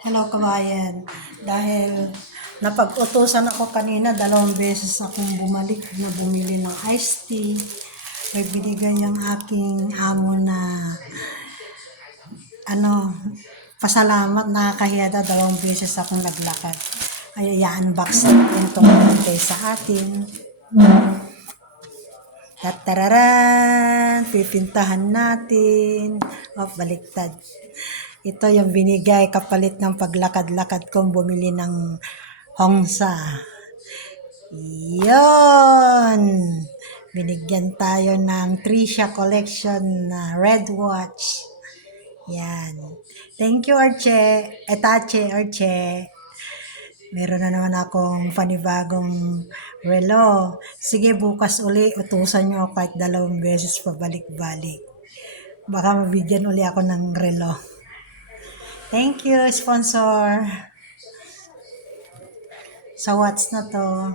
Hello kabayan. Dahil napag-utusan ako kanina, 2 beses akong bumalik na bumili ng iced tea. May binigay yung aking amo na pasalamat, nakakahiya daw, 2 beses akong naglakad. Ay, i-unbox natin itong bigay sa atin. Tatararan! Pipintahan natin. Baliktad. Ito yung binigay kapalit ng paglakad-lakad kong bumili ng Hongsa. Yon! Binigyan tayo ng Tricia Collection na red watch. Yan. Thank you, Arche. Arche. Meron na naman akong panibagong relo. Sige, bukas uli, utusan nyo kahit 2 beses pabalik-balik. Baka mabigyan uli ako ng relo. Thank you, sponsor. Sa watch na to.